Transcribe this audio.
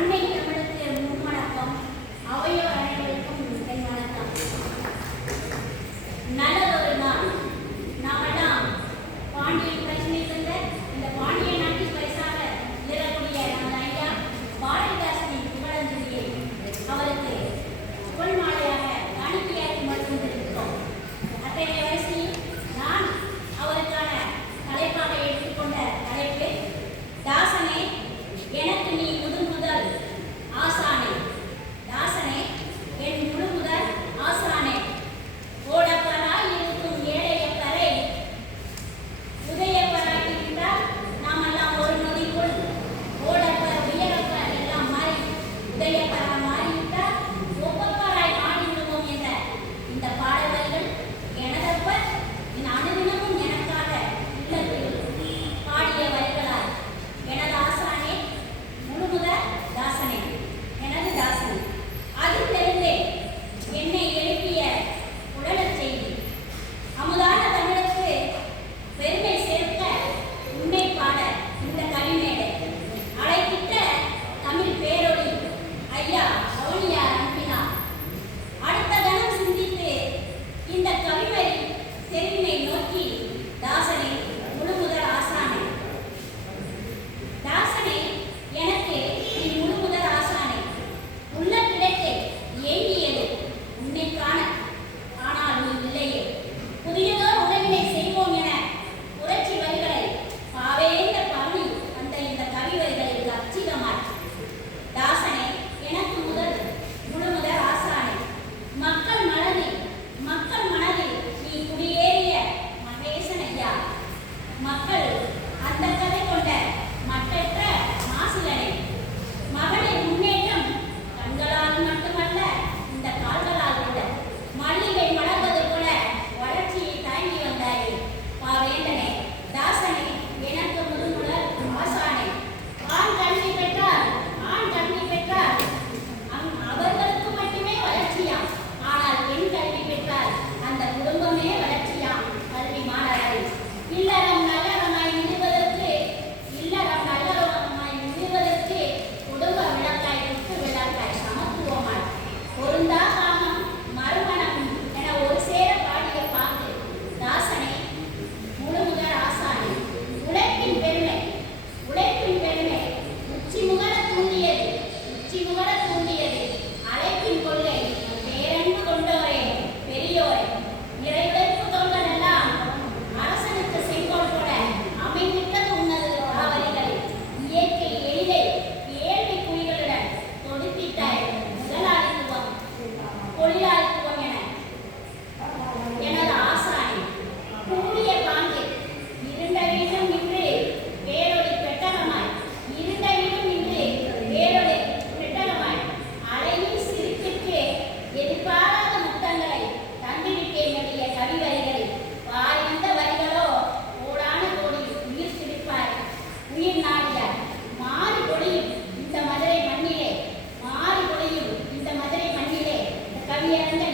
அன்னை தமிழுக்கு முன்வணக்கம். அவையோர் அனைவருக்கும் என் வணக்கம். நல்லதொரு நாள். நாமெல்லாம் பாண்டியன் பிரச்சனை சென்ற இந்த பாண்டிய நாட்டின் பரிசாக ஏறக்கூடிய நமது ஐயா பாரதிதாசனின் புகழஞ்சலியை அவருக்கு புகழ் மாலையாக காணிக்கையாக்கி மறுத்திருக்கிறோம். அத்தகைய வரிசையில் நான் அவருக்கான தலைப்பாக எடுத்துக்கொண்ட தலைப்பு தாசனே எனக்கு நீ முதல் ஆசானே. தாசனே என் முதல் ஆசானே. ஓடப்பராய் இருக்கும் ஏழையப்பரை உதயப்பராய் இருந்தால் நாமெல்லாம் ஒரு நொடிக்குள் ஓடப்பர உயரப்பர் எல்லாம் மாறி உதயப்பரா மாறிவிட்டால் ஒப்பப்பராய் மாறிவிடுவோம் என்ற இந்த பாடல்கள் எனதப்பர் என் அனுதினமும் எனக்காக இல்லத்தில் பாடிய வரிகளாய் எனது ஆசானே முழுமுதற் தாசனே எனது தாசனே. அதிலிருந்தே என்னை எழுப்பிய உடலச் செய்தி அமுதான தமிழுக்கு பெருமை சேர்க்க உண்மை பாட இந்த கவிமேடை அழைத்திட்ட தமிழ் பேரொளி ஐயா கவுனியார் அனுப்பினார். அடுத்த கணம் சிந்தித்து இந்த கவிவரி தெரிவினை நோக்கி தாசனே முழுமுதற் ஆசானே. தாசனே எனக்கு நீ முழுமுதற் ஆசானே. உள்ள கிடைக்கை ஏங்கியது உன்னை காண, ஆனால் நீ இல்லையே. புதியதோர் உறவினை செய்வோம் என புரட்சி வரிகளை பாவேந்த பவனி அந்த இந்த கவிவரிகளில் அச்சிதமாய் தாசனே எனக்கு முழுமுதற் ஆசானே. மக்கள் மனதில் நீ குடியேறிய மகேசன் ஐயா. மக்கள் அந்த கதை கொண்ட மற்றற்ற மாசிலனே. மகளிர் முன்னேற்றம் கண்களால் மட்டுமல்ல இந்த கால்களால் கூட. மல்லிகை மலர்வது போல வளர்ச்சியை தாங்கி வந்தாயே பாவேந்தனே. தாசனே எனக்கு முழுமுதற் ஆசானே. ஆண் கல்வி பெற்றார் அவர்களுக்கு மட்டுமே வளர்ச்சியாம். ஆனால் பெண் கல்வி பெற்றால் அந்த குடும்பமே வளர்ச்சியாம். கல்வி மாணவரை இல்லறம் நல்லறமாய் நிறுவதற்கு குடும்ப விளக்காய் குத்து விளக்காய் சமத்துவமாய் பொருந்தா காமம் மறுமணம் என ஒரு சேர பாடிய பாட்டு தாசனே முழுமுதற் ஆசானே. உழைப்பின் பெருமை உச்சி முகர தூண்டியது அழைப்பின் கொள்ளை பேரன்பு கொண்டோரே பெரியோரே. நிறைவுழைப்பு தொண்டர் எல்லாம் அரசனுக்கு செங்கோல் போல அமைந்திட்டது உன்னது ஆவரிகள். இயற்கை எளிதை ஏழ்மை குழிகளுடன் தொடுத்திட்டாய் முதலாளித்துவம் தொழிலாளித்துவம் என எனது ஆசானே. கூடிய பாங்கு இருண்ட வீடும் நின்று வேரொளி பெட்டகமாய் அலையின் சிரிப்பிற்கு எதிர்பாராத முத்தங்களை தந்துவிட்டேன் எளிய கவிவரிகளில். வாய்ந்த வரிகளோ கோடான கோடி உயிர் சிரிப்பாய் உயிர் நாடியார். மாறி பொழியும் இந்த மதுரை மண்ணிலே கவியரங்க